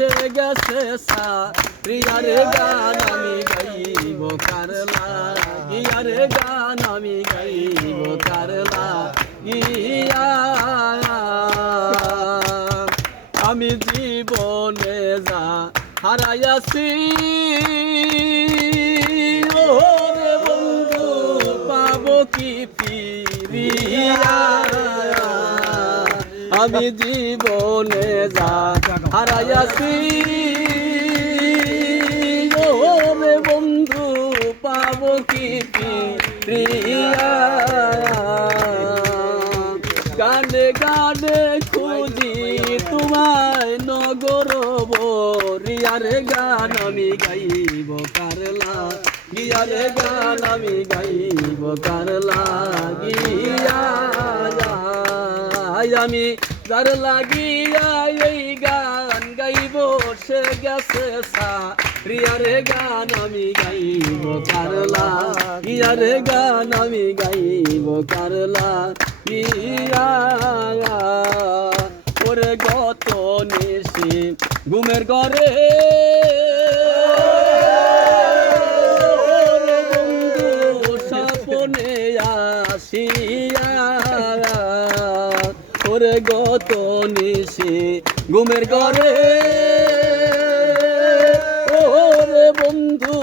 বসে গেছে সারিয়ার গান আমি গাইব কার লাগিয়ার গান আমি গাইব কার লাগিয়া আমি জীবনে যা হারাইয়াছি ওরে বন্ধু পাবো কি ফিরিয়া আমি জীবনে যা হারাইয়াছি ওরে বন্ধু পাবো কি ফিরিয়া গানে গানে খুঁজি তোমায় নগর বরিয়ার গান আমি গাইব কারলা গিয়ার গান আমি গাইব কারলা গিয়া আমি যার লাগিয়া এই গান গাইব সে গেছে সারিয়ার গান আমি গাইব কারলা গিয়ার গান আমি গাইব কারলা গিয়া ওরে গত নিশি ঘুমের ঘরে বন্ধু স্বপ্নে আসিয়া ওরে গত নিশি ঘুমের ঘরে ওরে বন্ধু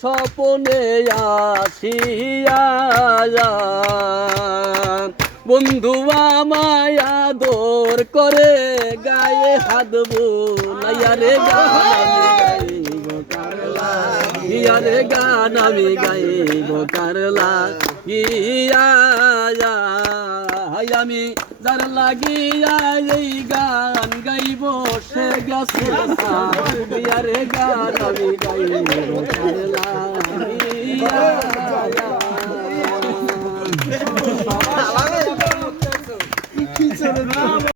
স্বপ্নে আসিয়া বন্ধু আমায় আদর করে গায়ে হাত বুলাইয়ারে গাইব কারলা গিয়ারে গান আমি গাইব কারলা গিয়া আমি যার লাগিয়া এই গান গাইব সে গেছে গিয়ারে গান আমি গাইব কারলা গিয়া